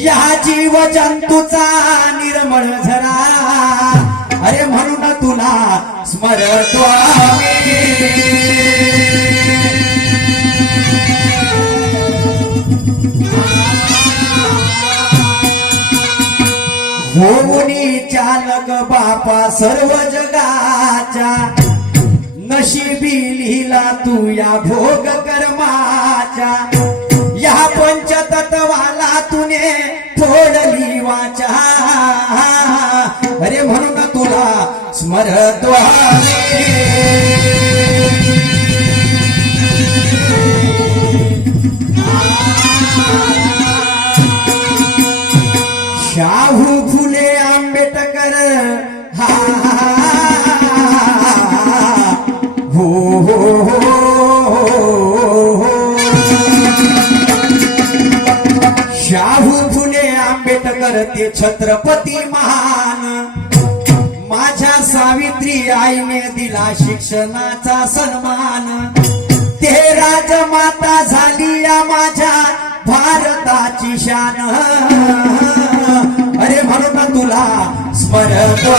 या जीव जंतूचा निर्मळ झरा अरे म्हणून तुला स्मरतो होऊनी चालक बापा सर्व जगाच्या नशिबी लिहिला तू या भोग कर्माच्या या पंचतत्वाला तुने फोडली वाचा अरे म्हणून तुला स्मरतो शाहू फुले आंबेडकर हा हो हो हो शाहू फुले आंबेडकर ते छत्रपती महान माझ्या सावित्री आईने दिला शिक्षणाचा सन्मान ते राजमाता झाली या माझ्या भारताची शान अरे म्हणून तुला स्मरतो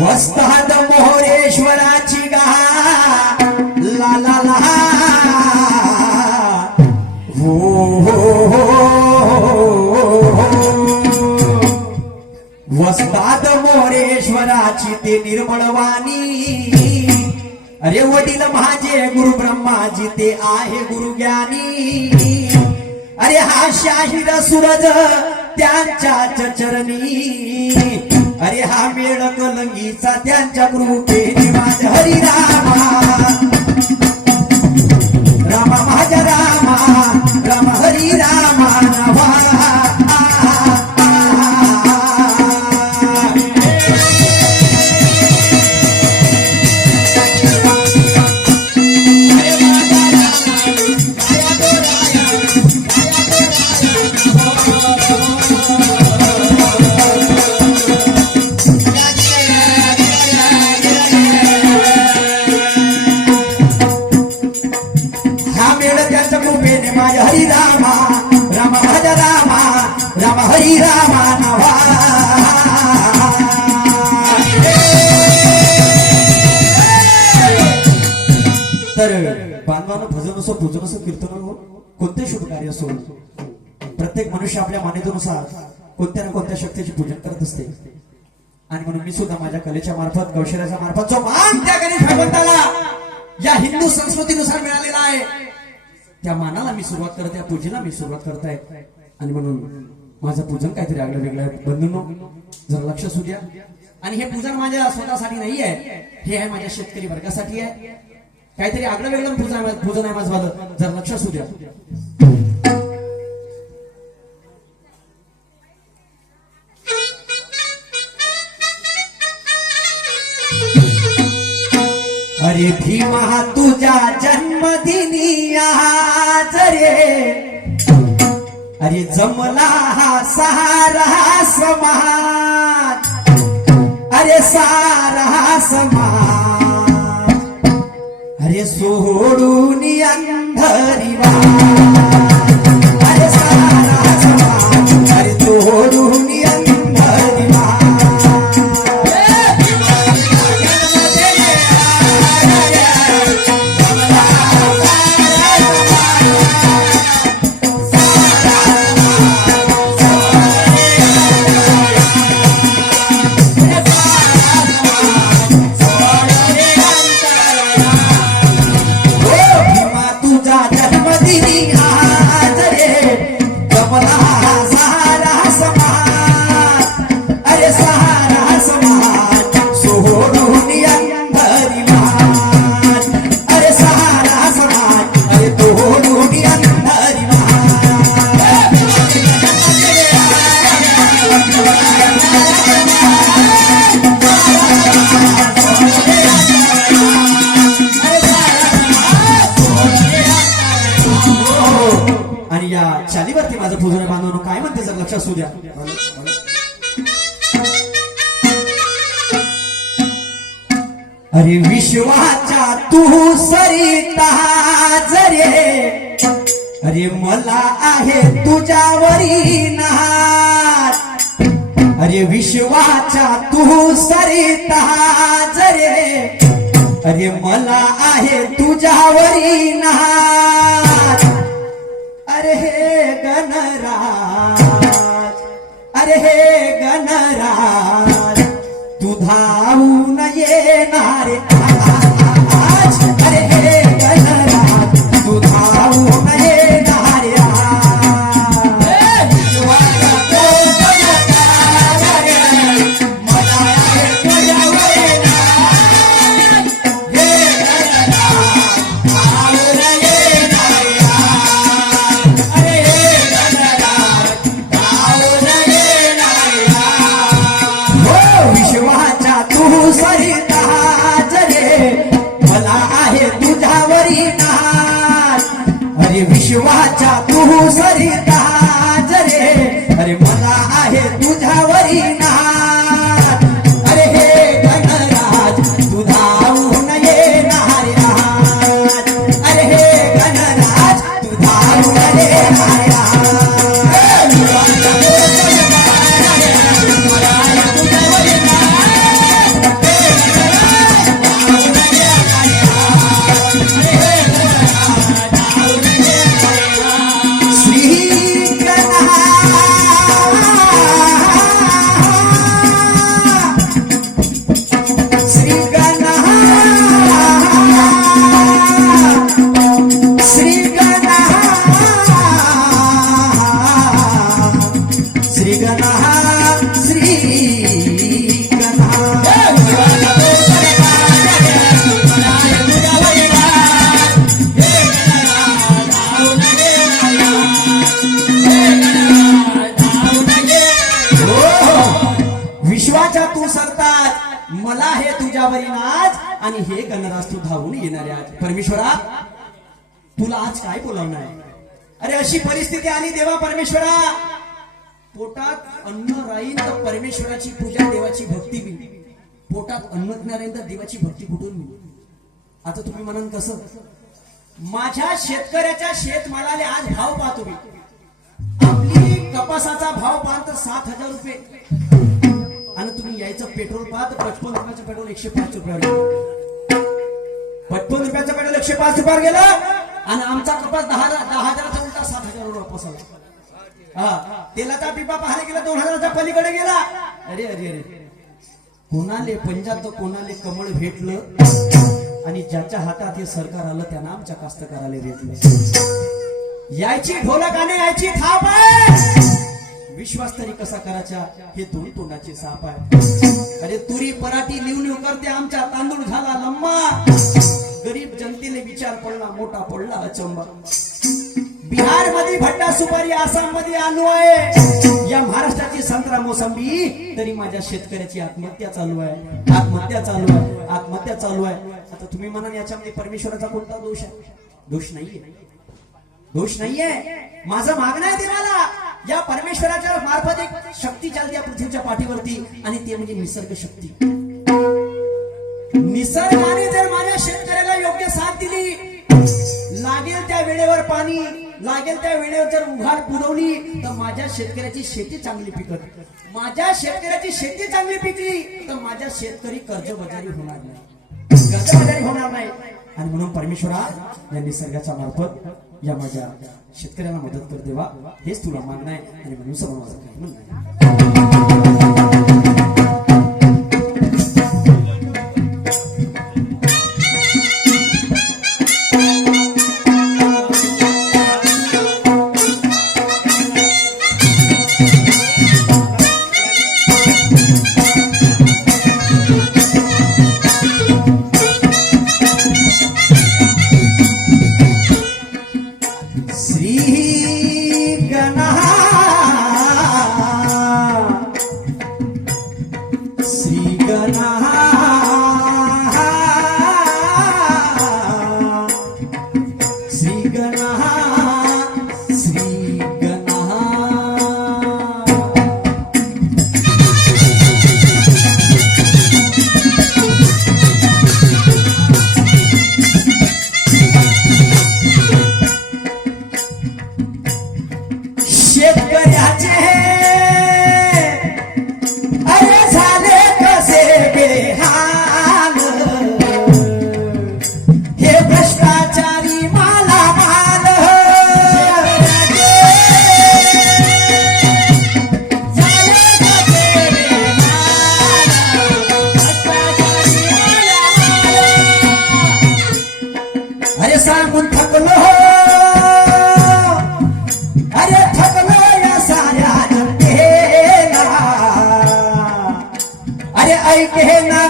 वस्ताद मोहरेश्वराची गा ला ला ला हो हो वस्ताद मोरेश्वराची ते निर्मळवाणी अरे वडील माझे गुरु ब्रह्माजी ते आहे गुरु ज्ञानी अरे हा शाहीर सूरज त्यांच्याच चरणी अरे हा मेळ कलंगीचा त्यांच्या कृपेने माझ्या हरी रामा रामा माझ्या रामा राम हरी रामा नवा हरी रामा राम भज रामा राम हरी रामा नवा तर बांधवानं भजन असो पूजन असो कीर्तन हो कोणते शुभ कार्य असो प्रत्येक मनुष्य आपल्या मान्यतेनुसार कोणत्या ना कोणत्या शक्तीचे पूजन करत असते आणि म्हणून मी सुद्धा माझ्या कलेच्या मार्फत कौशल्याच्या मार्फत जो मान त्या गणेश भगवंताला या हिंदू संस्कृतीनुसार मिळालेला आहे त्या मानाला मी सुरुवात करत आहे पूजेला मी सुरुवात करत आहे आणि म्हणून माझं पूजन काहीतरी आगळं वेगळं आहे बंधूंनो जरा लक्ष असू द्या आणि हे पूजन माझ्या स्वतःसाठी नाही आहे हे आहे माझ्या शेतकरी वर्गासाठी आहे काहीतरी आगळं वेगळं पूजन आहे माझं झालं जरा लक्ष असू द्या अरे भीमा तुझ्या जन्मदिनी आज रे अरे जमला हा सारा समाज अरे सारा समाज अरे सोडून अंधरिवा अरे सारा समाज अरे सोडून अंधरिवा माझं पूजन बांधवणं काय म्हणते जर लक्ष असू द्या अरे विश्वाच्या तू सरिता जरे, अरे मला आहे तुझ्यावरी नाज. अरे विश्वाच्या तू सरिता जरे, अरे मला आहे तुझ्यावरी नाज. अरे हे गणराज, अरे हे गणराज, तू धावून येणार आज. अरे हे गणराज, तू धावून येणार आज. विश्वाचा तो गणराज रे, मला आहे तुझ्यावरी नाज. हे गणराज, धावून येणार आज. अरे हे गणराज, धावून येणार आज. हो विश्वाच्या तू सरिता जरे, मला आहे तुझ्यावरी नाज. अरे विश्वाच्या तू सरिता जरे, अरे मला आहे तुझ्यावरी नाज. अरे हे गणराज, तू धावून येणार आज. अरे हे गणराज, तू धावून येणार आज. विश्वाच्या तू सरिता जरे, मला आहे तुझ्यावरी नाज. हे गणराज, धावून येणार आज. अरे हे गणराज, धावून येणार आज. श्री विश्वाच्या तू सरतात, मला हे तुझ्यावरी नाज. आणि हे गणराज, तू धावून येणारे आज. परमेश्वरा, तुला आज काय बोलावणार आहे? अरे अशी परिस्थिती आली देवा परमेश्वरा, पोटात अन्न राहील तर परमेश्वराची पूजा, देवाची भक्ती बी. पोटात अन्न राहील तर देवाची भक्ती कुठून मिळेल? आता तुम्ही म्हणाल कसं? माझ्या शेतकऱ्याच्या शेतमालाले आज भाव पाहतो मी. आपली कपासाचा भाव पाहत 7,000 रुपये, आणि तुम्ही यायचं पेट्रोल पाहत 55 रुपयाचं पेट्रोल 105 रुपयावर गेलं. 55 रुपयाचं पेट्रोल 105 रुपयावर गेलं, आणि आमचा कपास 10,000चा उलटा 7,000 वापस आला. हा, तेलाचा पिपा पाहायला गेला 2,000च्या पलीकडे गेला. अरे अरे अरे, कोणाले पंजाब तर कोणाले कमळ भेटलं, आणि ज्याच्या हातात हे सरकार आलं त्यांना आमच्या कास्तकाराला भेटलं. यायची ढोलकाने यायची थाप आहे, विश्वास तरी कसा करायचा हे दोन तोंडाचे साप आहे. अरे तुरी पराठी लिव करते, आमच्या तांदूळ झाला लम्मा. गरीब जनतेने विचार पडला, मोठा पडला अचंबा. बिहार मध्ये भट्टा सुपारी, आसाम मध्ये आलू आहे, या महाराष्ट्राची संत्रा मोसंबी, तरी माझ्या शेतकऱ्याची आत्महत्या चालू आहे, आत्महत्या चालू आहे, आत्महत्या चालू आहे. आता तुम्ही म्हणाल याच्यामध्ये परमेश्वराचा कोणता दोष आहे? दोष नाहीये, दोष नाहीये. माझं मागणं आहे देवाला, या परमेश्वराच्या मार्फत एक शक्ती चालते या पृथ्वीच्या पाठीवरती, आणि ते म्हणजे निसर्ग शक्ती. निसर्गाने जर माझ्या शेतकऱ्याला योग्य साथ दिली, लागेल त्या वेळेवर पाणी, लागेल त्या वेळेवर जर उघाड पुरवली, तर माझ्या शेतकऱ्याची शेती चांगली पिकत. माझ्या शेतकऱ्याची शेती चांगली पिकली तर माझ्या शेतकरी कर्जबाजारी होणार नाही, कर्जबाजारी होणार नाही. आणि म्हणून परमेश्वरा, या निसर्गाच्या मार्फत या माझ्या शेतकऱ्यांना मदत कर देवा, हेच तुला मागणं आहे. आणि म्हणून सर्व माझं काही म्हणणं आहे. श्री गणा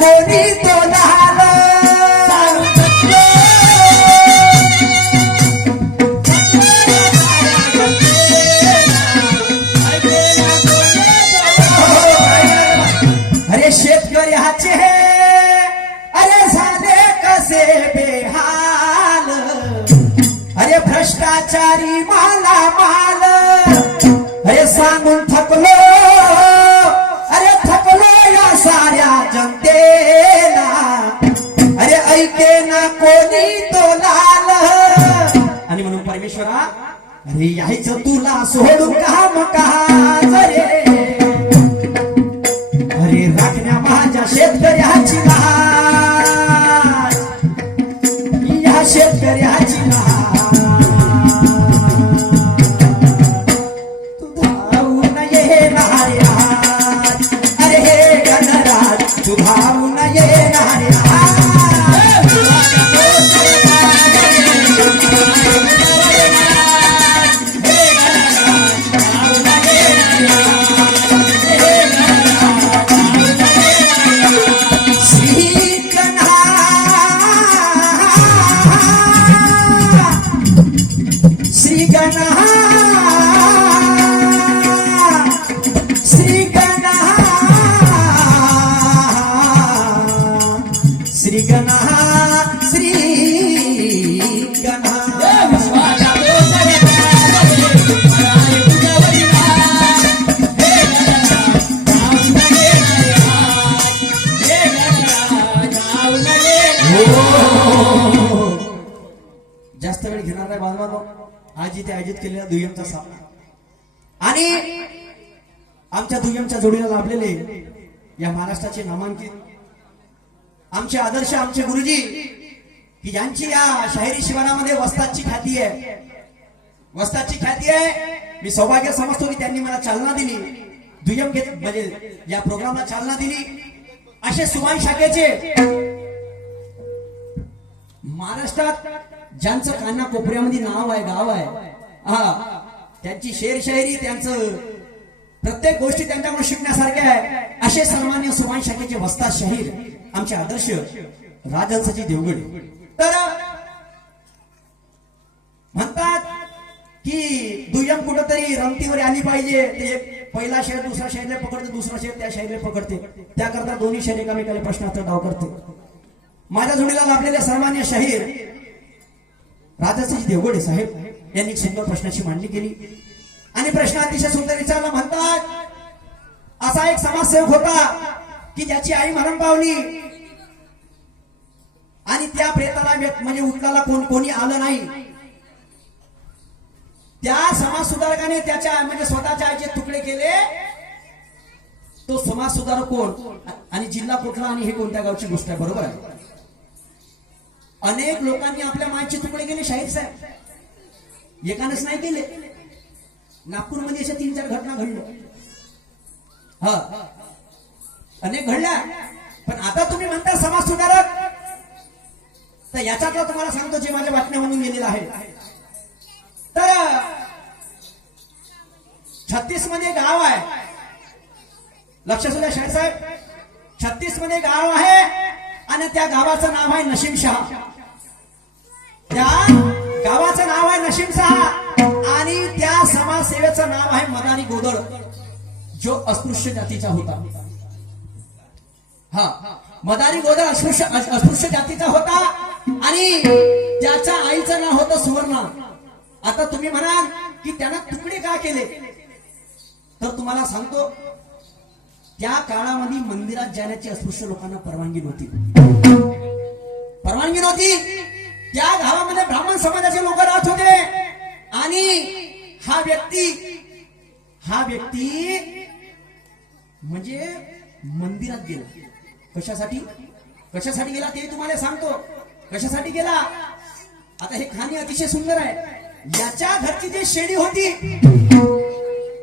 कोणी तो लहान अरे शेतकऱ्याचे अरे झाले कसे बेहाल अरे भ्रष्टाचारी माला माल अरे सांगून थकलो अरे थकलो या साऱ्या जनतेला अरे ऐके ना कोणी तो लाल आणि म्हणून परमेश्वरा अरे यायचं तुला सोडून काम का रे अरे राखण्या माझ्या शेतकऱ्याची लाज या शेतकऱ्याची लाज तू धावून येणारे आज अरे हे गणराज तू धावून येणारे श्री गणा श्री गणा जास्त वेळ घेणार नाही बांधवांनो आज इथे आयोजित केलेला दुय्यमचा सामना आणि आमच्या दुय्यमच्या जोडीला लाभलेले या महाराष्ट्राचे नामांकित आमचे आदर्श आमचे गुरुजी की ज्यांची या शाहिरी शिबिरामध्ये वस्तादची ख्याती आहे वस्तादची ख्याती आहे मी सौभाग्य समजतो की त्यांनी मला चालना दिली दुय्यम घेत म्हणजे या प्रोग्रामला चालना दिली असे सुभाष शाखेचे महाराष्ट्रात ज्यांचं कान्हा कोपऱ्यामध्ये नाव आहे गाव आहे हा त्यांची शेर शायरी त्यांचं प्रत्येक गोष्टी त्यांच्याकडून शिकण्यासारख्या आहे असे सन्मान्य सुभाष शाखेचे वस्ताद शाहीर आमचे आदर्श राजहंसजी देवगड तर म्हणतात की दुय्यम कुठंतरी रमतीवर आली पाहिजे ते पहिला शहर दुसरा शहरला पकडते दुसरा शहर त्या शहरला पकडते त्याकरता दोन्ही शहर एकामेकाला प्रश्नार्थ डाव करते माझ्या जोडीला लाभलेले सन्मान्य शाहीर राजहंसजी देवगडे साहेब यांनी सुंदर प्रश्नाची मांडणी केली आणि प्रश्न अतिशय सुंदर विचारला म्हणतात असा एक समाजसेवक होता की ज्याची आई मरण पावली आणि त्या प्रेताला म्हणजे उठलाला कोणी आलं नाही त्या समाज सुधारकाने त्याच्या म्हणजे स्वतःच्या आईचे तुकडे केले तो समाज सुधारक कोण आणि जिल्हा कुठला आणि हे कोणत्या गावची गोष्ट आहे बरोबर आहे अनेक लोकांनी आपल्या मायचे तुकडे केले शाहीर साहेब एकानच नाही केले नागपूरमध्ये अशा 3-4 घटना घडल्या हा अनेक घडल्या पण आता तुम्ही म्हणता समाज सुधारक तर याच्यातला तुम्हाला सांगतो जे माझ्या बातम्या म्हणून गेलेला आहे तर 36 मध्ये गाव आहे लक्ष असू द्या शाहीर साहेब 36 मध्ये गाव आहे आणि त्या गावाचं नाव आहे नशीम शाह त्या गावाचं नाव आहे नशीम शाह आणि त्या समाजसेवेचं नाव आहे मदारी गोदळ जो अस्पृश्य जातीचा होता हा मदारी गोदळ अस्पृश्य जातीचा होता आणि त्याच्या आईचं नाव होतं सुवर्णा आता तुम्ही म्हणाल की त्यानं तुकडे का केले तर तुम्हाला सांगतो त्या काळामध्ये मंदिरात जाण्याची अस्पृश्य लोकांना परवानगी नव्हती त्या गावामध्ये ब्राह्मण समाजाचे लोक राहत होते आणि हा व्यक्ती म्हणजे मंदिरात गेला कशासाठी गेला ते तुम्हाला सांगतो कशासाठी गेला आता हे कहाणी अतिशय सुंदर आहे याच्या घरची जी शेडी होती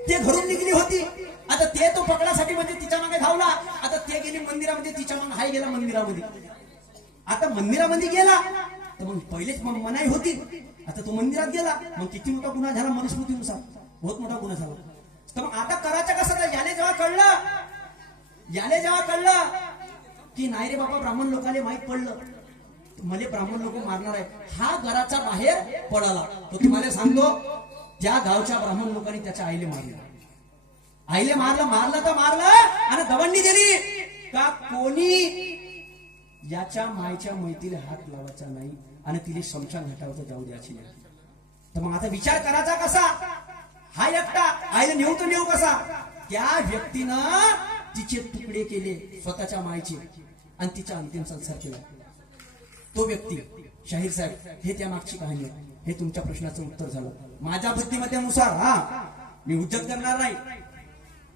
ते घरून निघली होती आता ते तो पकडासाठी म्हणजे तिच्या मागे धावला आता ते गेली मंदिरामध्ये तिच्या मागे हाय गेला मंदिरामध्ये आता मंदिरामध्ये गेला तर मग पहिलेच मनाई होती आता तो मंदिरात गेला मग किती मोठा गुन्हा झाला मनुस्मृतीनुसार बहुत मोठा गुन्हा झाला तर मग आता करायचं कसं तर याले जेव्हा कळलं की नाही रे बाबा ब्राह्मण लोकांना माहित पडलं मला ब्राह्मण लोक मारणार आहे, हा घराच्या बाहेर पडाला. तो तुम्हाला सांगतो त्या गावच्या ब्राह्मण लोकांनी त्याच्या आईले मारलं. आईले मारलं तर मारलं आणि दवंडी दिली का कोणी याच्या मायच्या मैतीला हात लावायचा नाही आणि तिने शमशान घाटावर जाऊ द्यायची नाही. तर मग आता विचार करायचा कसा, हा एकटा आईला नेऊ तर नेऊ कसा. त्या व्यक्तीनं तिचे तुकडे केले स्वतःच्या मायचे आणि तिचा अंतिम संस्कार केला. तो व्यक्ती शाहीर साहेब, हे त्या मागची कहाणी आहे. हे तुमच्या प्रश्नाचं उत्तर झालं. माझ्या बुद्धिमत्तेनुसार हा मी उज्जत करणार नाही,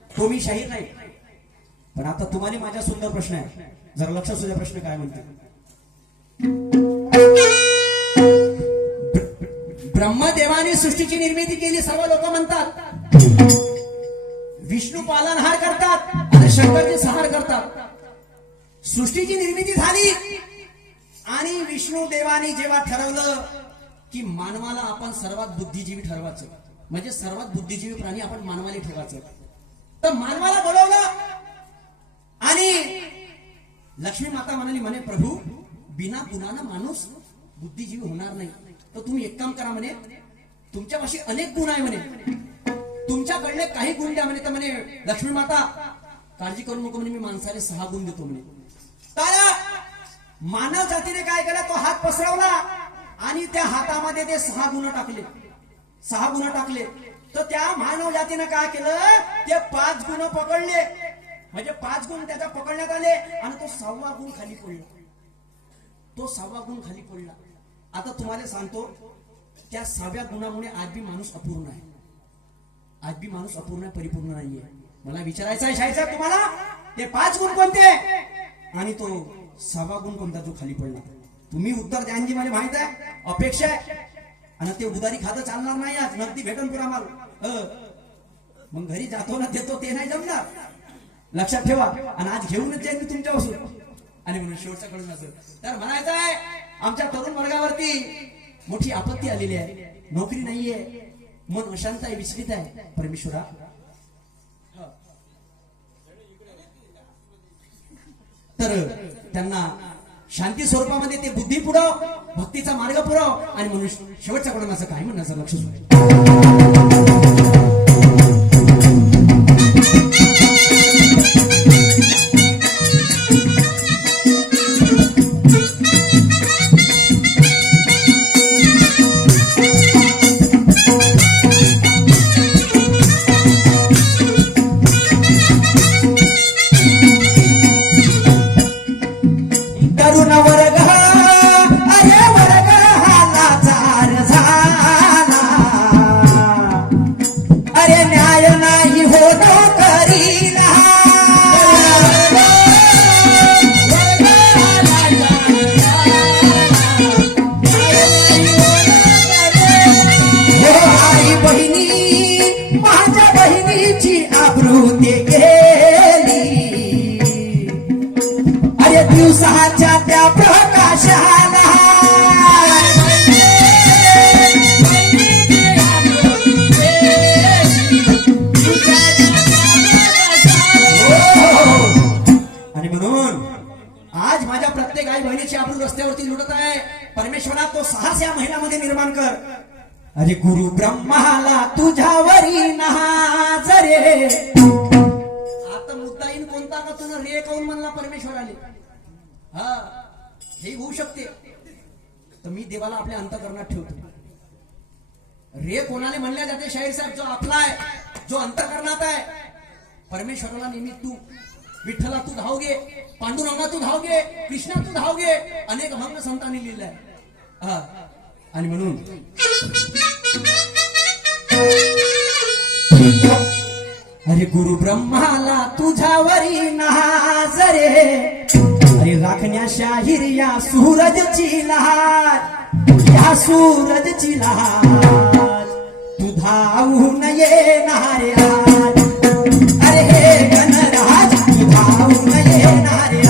तो मी शाहीर नाही. पण आता तुम्हाला माझा सुंदर प्रश्न आहे, जरा लक्ष असू द्या. प्रश्न काय म्हणते, ब्रह्मदेवाने सृष्टीची निर्मिती केली सर्व लोक म्हणतात, विष्णू पालनहार करतात आणि शंकरचे संहार करतात. सृष्टीची निर्मिती झाली आणि विष्णू देवाने जेव्हा ठरवलं की मानवाला आपण सर्वात बुद्धिजीवी ठरवायचं, म्हणजे सर्वात बुद्धिजीवी प्राणी आपण मानवाला ठेवायचं, तर मानवाला बोलवलं आणि लक्ष्मी माता म्हणाली म्हणे प्रभू बिना गुणानं माणूस बुद्धिजीवी होणार नाही, तर तुम्ही एक काम करा म्हणे, तुमच्यापाशी अनेक गुण आहे म्हणे, तुमच्याकडले काही गुण द्या म्हणे. तर म्हणे लक्ष्मी माता काळजी करू नको म्हणे, मी माणसाला 6 गुण देतो म्हणे. तर मानव जातीने काय केलं, तो हात पसरवला आणि त्या हातामध्ये ते 6 गुण टाकले. 6 गुण टाकले तर त्या मानव जातीने काय केलं, ते 5 गुण पकडले, म्हणजे 5 गुण त्याचा पकडण्यात आले आणि तो 6वा गुण खाली पडला. तो 6वा गुण खाली पडला. आता तुम्हाला सांगतो, त्या 6व्या गुणामुळे आज बी माणूस अपूर्ण आहे. आज बी माणूस अपूर्ण परिपूर्ण नाहीये. मला विचारायचं आहे शाहीर साहेब तुम्हाला, ते 5 गुण कोणते आणि तो 6वा गुण कोणता जो खाली पडला. तुम्ही उत्तर द्या, मला माहित आहे, अपेक्षा आहे. आणि ते उदारी खातं चालणार नाही, आज नगदी भेटून पुरा माल. मग घरी जातो ना देतो ते नाही जमणार, लक्षात ठेवा. आणि आज घेऊनच जाईल मी तुमच्यापासून. आणि म्हणून शेवटचा कडून असेल तर म्हणायचं आहे, आमच्या तरुण वर्गावरती मोठी आपत्ती आलेली आहे, नोकरी नाहीये, मन अशांत आहे, विचलित आहे. परमेश्वरा तर त्यांना शांती स्वरूपामध्ये ते बुद्धी पुरव, भक्तीचा मार्ग पुरव. आणि म्हणून शेवटच्या कडून असं काय म्हणण्याचं लक्ष दिवसाच्या त्या प्रकाशाला आणि म्हणून आज माझ्या प्रत्येक आई बहिणीची आपण रस्त्यावरती लुटत आहे. परमेश्वरा तो साहस या महिन्यामध्ये निर्माण कर. अरे गुरु ब्रह्माला तुझ्यावरी नाजरे. आता मुद्दा येईन कोणता का तुझं रे काऊन म्हणला परमेश्वर आले. हा हे होऊ शकते, तर मी देवाला आपल्या अंतःकरणात ठेवतो. रे कोणाला म्हणल्या जाते शाहीर साहेब, जो आपला आहे, जो अंतःकरणात आहे. परमेश्वराला नेहमी तू, विठ्ठला तू धाव घे, पांडुरंगा तू धाव घे, कृष्णा तू धाव घे, अनेक भंग संतांनी लिहिलं आहे. आणि म्हणून अरे गुरु ब्रह्माला तुझ्यावरी नाजरे. अरे राखण्या शाहीर या सूरजची लहार, या सूरजची लहार, तू धावून येणारे आज. अरे हे गणराज तू धावून येणारे